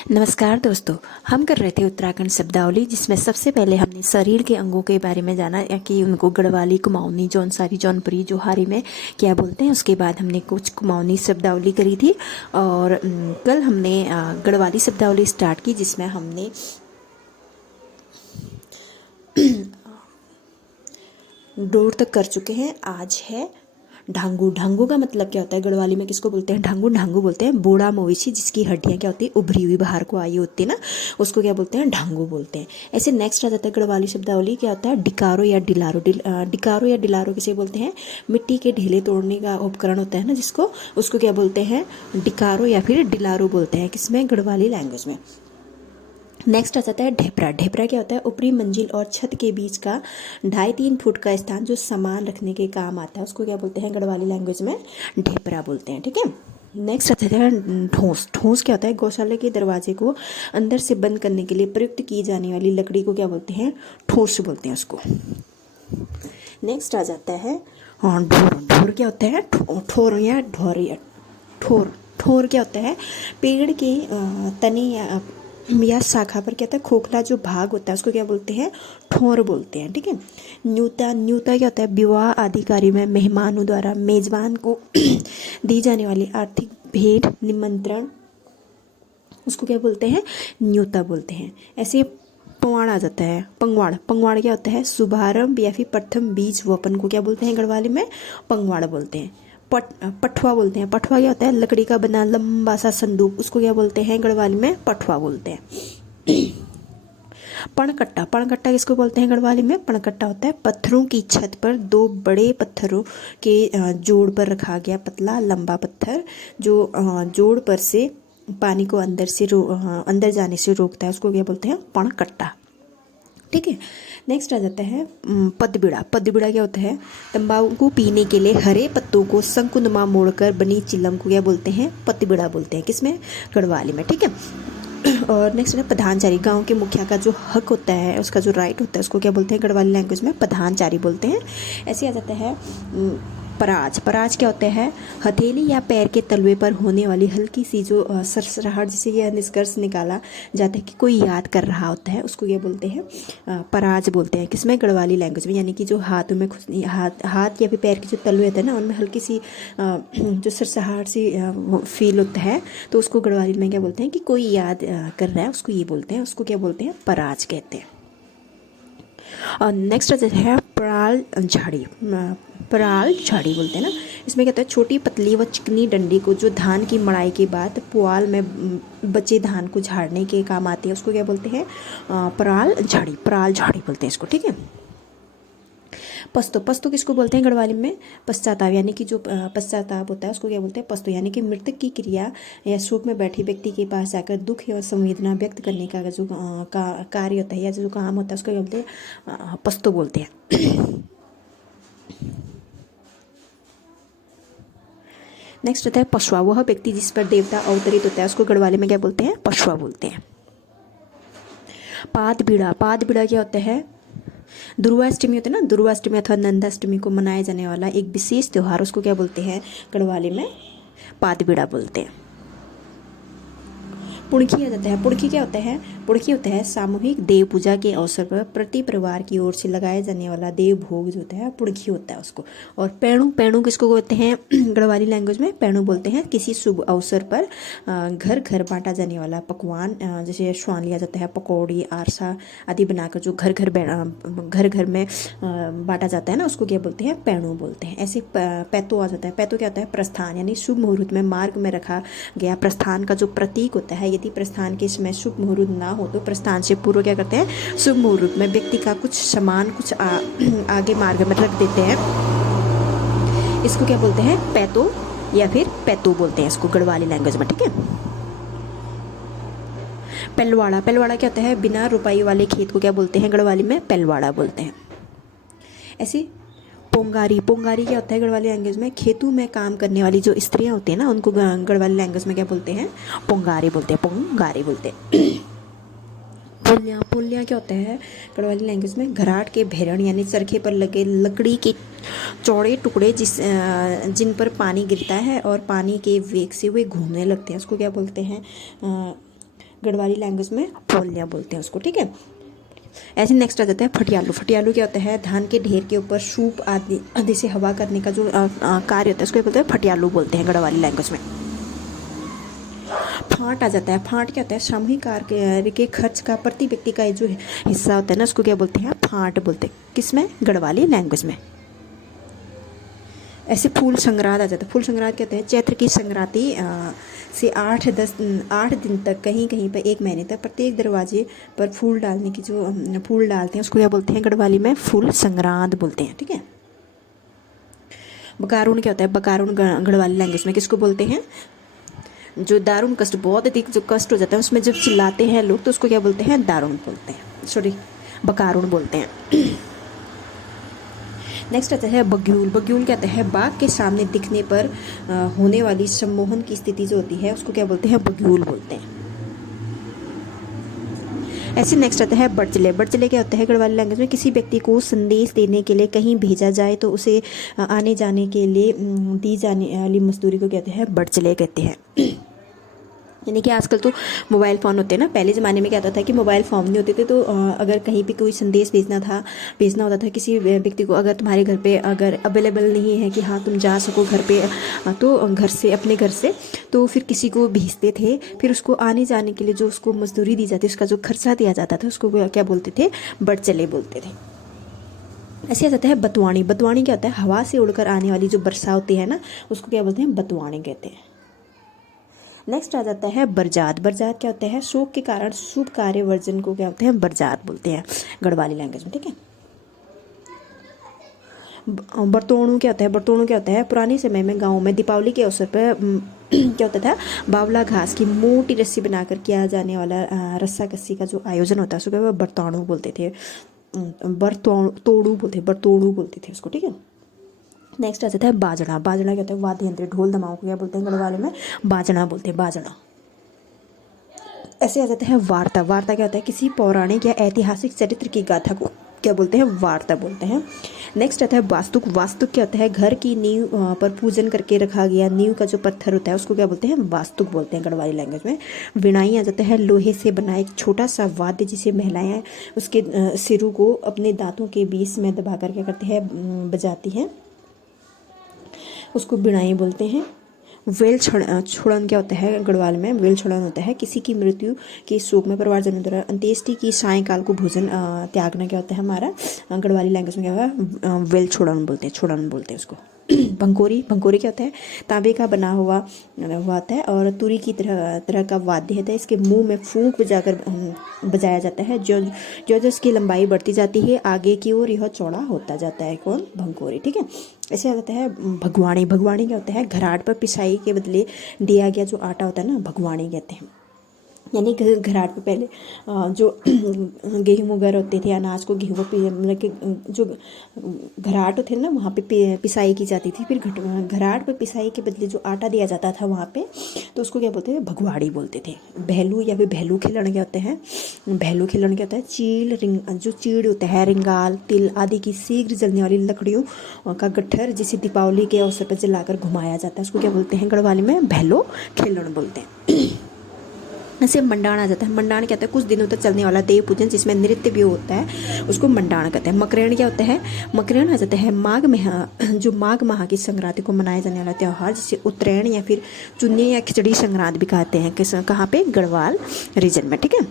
नमस्कार दोस्तों। हम कर रहे थे उत्तराखंड शब्दावली, जिसमें सबसे पहले हमने शरीर के अंगों के बारे में जाना कि उनको गढ़वाली, कुमाऊनी, जौनसारी, जौनपुरी, जोहारी में क्या बोलते हैं। उसके बाद हमने कुछ कुमाऊनी शब्दावली करी थी और कल हमने गढ़वाली शब्दावली स्टार्ट की, जिसमें हमने डोर तक कर चुके हैं। आज है ढांगू। ढांगू का मतलब क्या होता है गढ़वाली में, किसको बोलते हैं? ढांगू। ढांगू बोलते हैं बोड़ा मवेशी जिसकी हड्डियां क्या होती है, उभरी हुई बाहर को आई होती है ना, उसको क्या बोलते हैं? ढांगू बोलते हैं। ऐसे नेक्स्ट आ जाता है गढ़वाली शब्दावली, क्या होता है? डिकारो या डिलारो। डिकारो या डिलारो किसे बोलते हैं? मिट्टी के ढेले तोड़ने का उपकरण होता है ना जिसको, उसको क्या बोलते हैं? डिकारो या फिर डिलारो बोलते हैं। किसमें? गढ़वाली लैंग्वेज में। नेक्स्ट आ जाता है ढेपरा। ढेपरा क्या होता है? ऊपरी मंजिल और छत के बीच का 2.5-3 फुट का स्थान जो सामान रखने के काम आता है, उसको क्या बोलते हैं? गढ़वाली लैंग्वेज में ढेपरा बोलते हैं। ठीक है। नेक्स्ट आता है ठोंस। ठोंस क्या होता है? गौशाला के दरवाजे को अंदर से बंद करने के लिए प्रयुक्त की जाने वाली लकड़ी को क्या बोलते हैं? ठोस बोलते हैं उसको। नेक्स्ट आ जाता है ढोर। ढोर क्या होता है? ठोर या ढोर। ठोर। ठोर क्या होता है? पेड़ के तने या शाखा पर क्या होता है? खोखला जो भाग होता है उसको क्या बोलते हैं? ठोर बोलते हैं। ठीक है। न्यूता। न्यूता क्या होता है? विवाह आदि कार्य में मेहमानों द्वारा मेजबान को दी जाने वाली आर्थिक भेंट, निमंत्रण, उसको क्या बोलते हैं? न्यूता बोलते हैं। ऐसे पंवाड़ आ जाता है। पंगवाड़। पंगवाड़ क्या होता है? शुभारंभ या फिर प्रथम बीज वपन को क्या बोलते हैं गढ़वाली में? पंगवाड़ बोलते हैं। पठवा बोलते हैं। पठवा क्या होता है? लकड़ी का बना लंबा सा संदूक, उसको क्या बोलते हैं गढ़वाली में? पठवा बोलते हैं। पणकट्टा। पणकट्टा किसको बोलते हैं गढ़वाली में? पणकट्टा होता है पत्थरों की छत पर 2 बड़े पत्थरों के जोड़ पर रखा गया पतला लंबा पत्थर, जो जोड़ पर से पानी को अंदर जाने से रोकता है, उसको क्या बोलते हैं? पणकट्टा। ठीक है। नेक्स्ट आ जाता है पदबिड़ा। पदबिड़ा क्या होता है? तंबाकू पीने के लिए हरे पत्तों को शंकुनुमा मोड़कर बनी चिलम को क्या बोलते हैं? पदबिड़ा बोलते हैं। किसमें? गढ़वाली में। ठीक है। और नेक्स्ट है प्रधानचारी। गांव के मुखिया का जो हक होता है, उसका जो राइट होता है, उसको क्या बोलते हैं गढ़वाली लैंग्वेज में? प्रधानचारी बोलते हैं। ऐसे आ जाता है पराज। पराज क्या होता है? हथेली या पैर के तलवे पर होने वाली हल्की सी जो सरसराहट, जिसे यह निष्कर्ष निकाला जाता है कि कोई याद कर रहा होता है, उसको क्या बोलते हैं? पराज बोलते हैं। किसमें? गढ़वाली लैंग्वेज में। यानी कि जो हाथों में हाथ या फिर पैर के जो तलवे होते हैं ना, उनमें हल्की सी जो सरसराहट सी फील होता है, तो उसको गढ़वाली में क्या बोलते हैं? कि कोई याद कर रहा है, उसको ये बोलते हैं। उसको क्या बोलते हैं? पराज कहते हैं। और नेक्स्ट है पराल झाड़ी। पराल झाड़ी बोलते हैं ना। इसमें क्या होता है? छोटी पतली व चिकनी डंडी को जो धान की मड़ाई के बाद पुआल में बचे धान को झाड़ने के काम आती है, उसको क्या बोलते हैं? पराल झाड़ी। पराल झाड़ी बोलते हैं इसको। ठीक है। पस्तो। पस्तो किसको बोलते हैं गढ़वाली में? पश्चाताप। यानी कि जो पश्चाताप होता है उसको क्या बोलते हैं? पस्तो। यानी कि मृतक की क्रिया या शोक में बैठे व्यक्ति के पास जाकर दुख या संवेदना व्यक्त करने का जो कार्य होता है या जो काम होता है, उसको क्या बोलते हैं? पस्तो बोलते हैं। नेक्स्ट होता है पशुआ। वह व्यक्ति जिस पर देवता अवतरित होता है, उसको गढ़वाली में क्या बोलते हैं? पशुआ बोलते हैं। पाद बीड़ा। पाद बीड़ा क्या होता है? दुर्गाष्टमी होता है ना, दुर्गाष्टमी अथवा नंदाष्टमी को मनाया जाने वाला एक विशेष त्यौहार, उसको क्या बोलते हैं गढ़वाली में? पादबिड़ा बोलते हैं। पुणखी आ जाता है। पुणखी क्या होता है? पुणखी होता है सामूहिक देव पूजा के अवसर पर प्रति परिवार की ओर से लगाया जाने वाला देव भोग जो होता है, पुणखी होता है उसको। और पैणु। पैणु किसको बोलते हैं गढ़वाली लैंग्वेज में? पैणु बोलते हैं किसी शुभ अवसर पर घर घर बांटा जाने वाला पकवान, जैसे स्वान लिया जाता है, पकौड़ी, आरसा आदि बनाकर जो घर घर में बांटा जाता है ना, उसको क्या बोलते हैं? पैणु बोलते हैं। ऐसे पैतो आ जाता है। पैतो क्या होता है? प्रस्थान। यानी शुभ मुहूर्त में मार्ग में रखा गया प्रस्थान का जो प्रतीक होता है। यदि प्रस्थान के समय शुभ मुहूर्त ना हो तो प्रस्थान से पूर्व क्या करते हैं? शुभ मुहूर्त में व्यक्ति का कुछ सामान कुछ आगे मार्ग में रख देते हैं। इसको क्या बोलते हैं? पैतो या फिर पैतो बोलते हैं इसको गढ़वाली लैंग्वेज में। ठीक है। पलवाड़ा। पलवाड़ा क्या होता है? बिना रुपाई वाले खेत को क्या बोलते हैं गढ़वाली में? पलवाड़ा बोलते हैं। ऐसे पोंगारी। पोंगारी क्या होता है गढ़वाली लैंग्वेज में? खेतों में काम करने वाली जो स्त्रियां होती हैं ना, उनको गढ़वाली लैंग्वेज में क्या बोलते हैं? पोंगारी बोलते हैं। पोंगारी बोलते हैं। पुलिया। पुलिया क्या होता है गढ़वाली लैंग्वेज में? घराट के भेरण यानी चरखे पर लगे लकड़ी के चौड़े टुकड़े जिन पर पानी गिरता है और पानी के वेग से वे घूमने लगते हैं, उसको क्या बोलते हैं? गढ़वाली लैंग्वेज में फोलियाँ बोलते हैं उसको, ठीक है। ऐसे नेक्स्ट आ जाता है फटियालू। फटियालू क्या होता है, धान के ढेर के ऊपर सूप आदि से हवा करने का जो कार्य होता है उसको बोलते हैं फटियालू बोलते हैं गढ़वाली लैंग्वेज में। फांट आ जाता है। फांट क्या होता है, सामूहिक कार्य के खर्च का प्रति व्यक्ति का जो हिस्सा होता है ना उसको क्या बोलते हैं, फांट बोलते हैं, किसमें, गढ़वाली लैंग्वेज में। ऐसे फूल संग्रांद आ जाता है। फूल संग्रांद कहते हैं चैत्र की संक्रांति से 8 दिन तक कहीं कहीं पर 1 महीने तक प्रत्येक दरवाजे पर फूल डालने की जो फूल डालते हैं उसको क्या बोलते हैं, गढ़वाली में फूल संग्रांद बोलते हैं, ठीक है। बकारुण क्या होता है, बकारुण गढ़वाली लैंग्वेज में किसको बोलते हैं, जो दारुण कष्ट, बहुत अधिक जो कष्ट हो जाता है उसमें जब चिल्लाते हैं लोग तो उसको क्या बोलते हैं, दारुण बोलते हैं, सॉरी बकारुण बोलते हैं। नेक्स्ट आता है बग्यूल। बग्यूल क्या होता है, बाघ के सामने दिखने पर होने वाली सम्मोहन की स्थिति जो होती है उसको क्या बोलते हैं, बग्यूल बोलते हैं। ऐसे नेक्स्ट आता है बड़चले। बड़चले क्या होता है, गढ़वाली लैंग्वेज में किसी व्यक्ति को संदेश देने के लिए कहीं भेजा जाए तो उसे आने जाने के लिए दी जाने वाली मजदूरी को कहते हैं बड़चले कहते हैं। यानी कि आजकल तो मोबाइल फ़ोन होते हैं ना, पहले ज़माने में क्या होता था कि मोबाइल फ़ोन नहीं होते थे तो अगर कहीं पे कोई संदेश भेजना होता था किसी व्यक्ति को, अगर तुम्हारे घर पे अगर अवेलेबल नहीं है कि हाँ तुम जा सको घर पे, तो घर से, अपने घर से, तो फिर किसी को भेजते थे, फिर उसको आने जाने के लिए जो उसको मजदूरी दी जाती, उसका जो खर्चा दिया जाता था उसको क्या बोलते थे, बड़चले बोलते थे। ऐसे आ जाता है बतवाणी। बतवाणी क्या होता है, हवा से उड़कर आने वाली जो वर्षा होती है ना उसको क्या बोलते हैं, बतवाणी कहते हैं। नेक्स्ट आ जाता है बरजात। बरजात क्या होता है, शोक के कारण शुभ कार्य वर्जन को क्या होते हैं, बरजात बोलते हैं गढ़वाली लैंग्वेज में, ठीक है। बरतोणु क्या होता है, बरतोणु क्या होता है, पुराने समय में गाँव में दीपावली के अवसर पर क्या होता था, बावला घास की मोटी रस्सी बनाकर किया जाने वाला रस्सा कस्सी का जो आयोजन होता है उसको बरतोणु बोलते थे, बरतोड़ू बोलते थे उसको, ठीक है। नेक्स्ट आ जाता है बाजड़ा। बाजड़ा क्या होता है, वाद्य यंत्र, ढोल दमाओं को क्या बोलते हैं गढ़वाली में, बाजड़ा बोलते हैं, बाजड़ा। ऐसे आ जाता है वार्ता। वार्ता क्या होता है, किसी पौराणिक या ऐतिहासिक चरित्र की गाथा को क्या बोलते हैं, वार्ता बोलते हैं। नेक्स्ट आता है वास्तुक। वास्तुक क्या होता है, घर की नींव पर पूजन करके रखा गया नींव का जो पत्थर होता है उसको क्या बोलते हैं, वास्तुक बोलते हैं गढ़वाली लैंग्वेज में। विनाई आ जाता है, लोहे से बना एक छोटा सा वाद्य जिसे महिलाएं उसके सिरों को अपने दांतों के बीच में दबा कर क्या करती है, बजाती हैं, उसको बिनाई बोलते हैं। वेल छोड़न क्या होता है, गढ़वाल में वेल छोड़न होता है किसी की मृत्यु के शोक में परिवारजनों द्वारा अंत्येष्टि की सायंकाल को भोजन त्यागना क्या होता है हमारा गढ़वाली लैंग्वेज में क्या होगा, वेल छोड़न बोलते हैं, छोड़न बोलते हैं उसको। भंकोरी। भंकोरी क्या होता है, तांबे का बना हुआ होता है और तुरी की तरह का वाद्य होता है, इसके मुंह में फूंक बजाकर बजाया जाता है, जो जो इसकी लंबाई बढ़ती जाती है आगे की ओर यह चौड़ा होता जाता है, कौन, भंकोरी, ठीक है। ऐसे आ जाता है भगवाणी। भगवाणी क्या होता है, घराट पर पिसाई के बदले दिया गया जो आटा होता है ना, भगवाणी कहते हैं। यानी घराट पे पहले जो गेहूँ वगैरह होते थे, अनाज को गेहूँ मतलब कि जो घराट होते थे ना वहाँ पे पिसाई की जाती थी, फिर घराट पे पिसाई के बदले जो आटा दिया जाता था वहाँ पे, तो उसको क्या बोलते थे, भगवाड़ी बोलते थे। भैलू या फिर भैलू खिलण क्या होते हैं, भैलू खिलण क्या होता है, चील जो चीड़ होता है, रिंगाल, तिल आदि की शीघ्र जलने वाली लकड़ियों का गट्ठर जिसे दीपावली के अवसर पर जलाकर घुमाया जाता है उसको क्या बोलते हैं, गढ़वाली में भैलो खिलण बोलते हैं। ऐसे मंडाण आ जाता है। मंडाण क्या होता है, कुछ दिनों तक चलने वाला देव पूजन जिसमें नृत्य भी होता है उसको मंडाण कहते हैं। मकरेण क्या होता है, मकरेण आ जाता है माघ में जो माघ माह की संक्रांति को मनाया जाने वाला त्यौहार जिसे उत्तरायण या फिर चुन्नी या खिचड़ी संक्रांत भी कहते हैं, किस कहाँ पे, गढ़वाल रीजन में, ठीक है।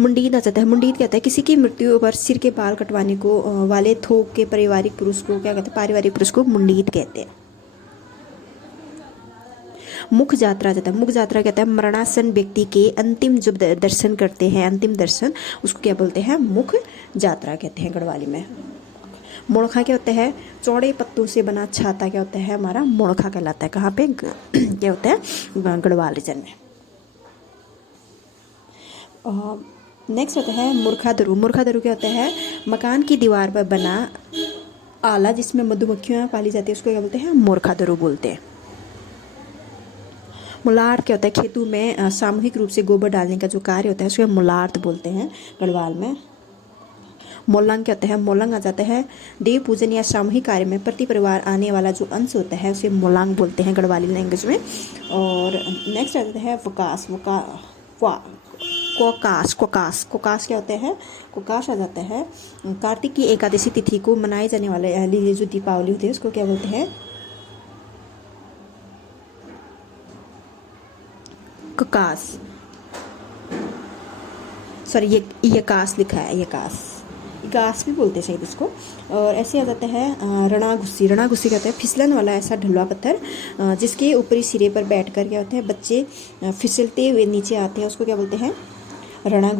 मुंडीद आ जाता है। मुंडीद कहता है किसी की मृत्यु पर सिर के बाल कटवाने को वाले थोक के पारिवारिक पुरुष को क्या कहते हैं, पारिवारिक पुरुष को मुंडीद कहते हैं। मुख जात्रा जाता है। मुख जात्रा कहता है मरणासन व्यक्ति के अंतिम जब दर्शन करते हैं, अंतिम दर्शन, उसको क्या बोलते हैं, मुख जात्रा कहते हैं गढ़वाली में। मोड़खा क्या होता है, चौड़े पत्तों से बना छाता क्या होता है हमारा, मोड़खा कहलाता है, कहाँ पे, क्या होता है, गढ़वाल रीजन में। नेक्स्ट होता है मूर्खादरू। मूर्खादरू क्या होता है, मकान की दीवार पर बना आला जिसमें मधुमक्खियाँ पाली जाती है उसको क्या बोलते हैं, मूर्खादरू बोलते हैं। मुलार्त क्या होता है, खेतों में सामूहिक रूप से गोबर डालने का जो कार्य होता है उसको मुलार्त बोलते हैं गढ़वाल में। मोलंग क्या होता है, मोलंग आ जाता है देव पूजन या सामूहिक कार्य में प्रति परिवार आने वाला जो अंश होता है उसे मोलंग बोलते हैं गढ़वाली लैंग्वेज में। और नेक्स्ट आ जाता है वकास, कोकास, कोकास, कोकास क्या होता है, कोकास आ जाता है कार्तिक की एकादशी तिथि को मनाए जाने वाले जो दीपावली होती है उसको क्या बोलते हैं, कोकास, सॉरी ये यकास लिखा है, यकास, यकास भी बोलते हैं शायद इसको। और ऐसे आ जाता है रणा घुस्सी, रणा घुस्सी कहते हैं फिसलन वाला ऐसा ढलवा पत्थर जिसके ऊपरी सिरे पर बैठकर क्या होते हैं बच्चे फिसलते हुए नीचे आते हैं, उसको क्या बोलते हैं, रणा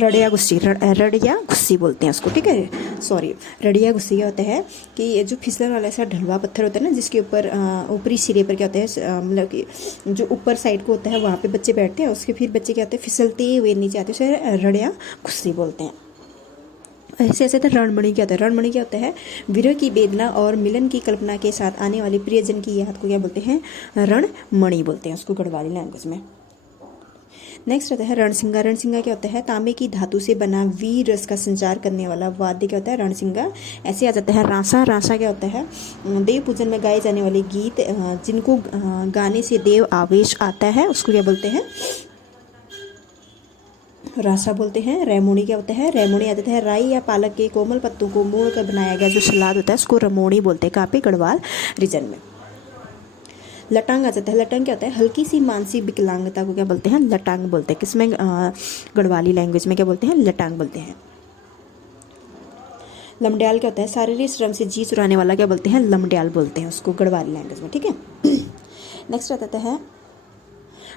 रड़िया गुस्सी, रड़िया गुस्सी बोलते हैं उसको, ठीक है, सॉरी रड़िया गुस्सी क्या होता है कि जो फिसलन वाला ऐसा ढलवा पत्थर होता है ना जिसके ऊपर ऊपरी सिरे पर क्या होता है मतलब कि जो ऊपर साइड को होता है वहाँ पे बच्चे बैठते हैं, उसके फिर बच्चे क्या होते हैं फिसलते हुए नीचे आते हैं, उसे रड़िया गुस्सी बोलते हैं। ऐसे ऐसे तो रणमणि क्या होता है, रणमणि क्या होता है विरह की वेदना और मिलन की कल्पना के साथ आने वाले प्रियजन की याद को क्या बोलते हैं, रणमणि बोलते हैं उसको गढ़वाली लैंग्वेज में। नेक्स्ट आता है रणसिंगा, रणसिंगा क्या होता है तांबे की धातु से बना वीर रस का संचार करने वाला वाद्य क्या होता है, रणसिंगा। ऐसे आ जाता है रांसा, रांसा क्या होता है देव पूजन में गाए जाने वाले गीत जिनको गाने से देव आवेश आता है उसको क्या बोलते हैं, रासा बोलते हैं। रेमोनी क्या होता है, रेमोनी आ जाता है राई या पालक के कोमल पत्तों को मोड़ कर बनाया गया जो सलाद होता है उसको रमोनी बोलते हैं, कहाँ पे, गढ़वाल रीजन में। लटांग आ जाता है, लटांग क्या होता है हल्की सी मानसिक विकलांगता को क्या बोलते हैं, लटांग बोलते हैं, किसमें गढ़वाली लैंग्वेज में क्या बोलते हैं, लटांग बोलते हैं। लमड्याल क्या होता है शारीरिक श्रम से जी चुराने वाला क्या बोलते हैं, लमड्याल बोलते हैं उसको गढ़वाली लैंग्वेज में, ठीक है। नेक्स्ट आ जाता है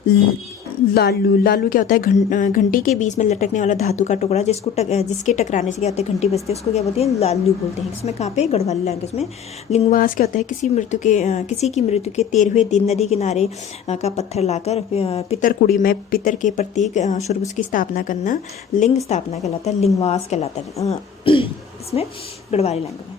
लालू, लालू क्या होता है घंटी के बीच में लटकने वाला धातु का टुकड़ा जिसके टकराने से क्या होता है घंटी बजती है उसको क्या बोलते हैं, लालू बोलते हैं, इसमें कहाँ पे, गढ़वाली लैंग्वेज में। लिंगवास क्या होता है किसी की मृत्यु के 13वें दिन नदी किनारे का पत्थर लाकर पितर कुड़ी में पितर के प्रतीक स्वरूप की स्थापना करना लिंग स्थापना कहलाता है, लिंगवास कहलाता है इसमें गढ़वाली लैंग्वेज में।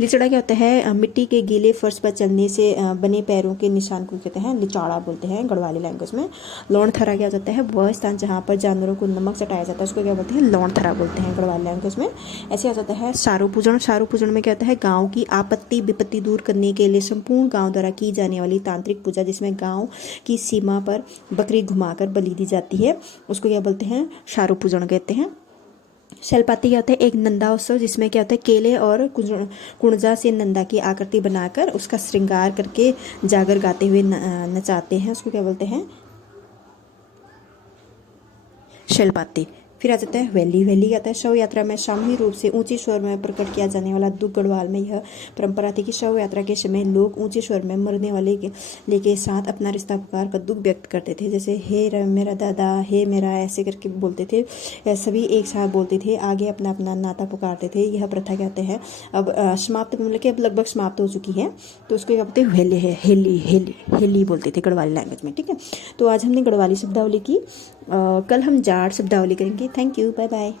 लिचड़ा क्या होता है मिट्टी के गीले फर्श पर चलने से बने पैरों के निशान को कहते हैं लिचाड़ा बोलते हैं गढ़वाली लैंग्वेज में। लौणथरा क्या होता है वह स्थान जहाँ पर जानवरों को नमक चटाया जाता है उसको क्या बोलते हैं, लौणथरा बोलते हैं गढ़वाली लैंग्वेज में। ऐसे आ जाता है सारू पूजन, सारू पूजन में क्या होता है गाँव की आपत्ति विपत्ति दूर करने के लिए संपूर्ण गाँव द्वारा की जाने वाली तांत्रिक पूजा जिसमें गाँव की सीमा पर बकरी घुमाकर बलि दी जाती है उसको क्या बोलते हैं, सारू पूजन कहते हैं। शैलपाती क्या होता है एक नंदा उत्सव जिसमें क्या होता है केले और कुणजा से नंदा की आकृति बनाकर उसका श्रृंगार करके जागर गाते हुए नचाते हैं उसको क्या बोलते हैं, शैलपाती। फिर आ जाता है वैली, वैली क्या होता है शव यात्रा में सामूहिक रूप से ऊंचे स्वर में प्रकट किया जाने वाला दुख। गढ़वाल में यह परंपरा थी कि शव यात्रा के समय लोग ऊंचे स्वर में मरने वाले के साथ अपना रिश्ता पुकार कर दुख व्यक्त करते थे, जैसे हे मेरा दादा, हे मेरा, ऐसे करके बोलते थे, सभी एक साथ बोलते थे, आगे अपना अपना नाता पुकारते थे। यह प्रथा कहते हैं अब समाप्त मतलब कि अब लगभग समाप्त हो चुकी है, तो उसको क्या बोलते हैं, हेली है, हेली हेली हेली बोलते थे गढ़वाली लैंग्वेज में, ठीक है। तो आज हमने गढ़वाली शब्दावली की, कल हम जाट शब्दावली करेंगे। Thank you, bye bye.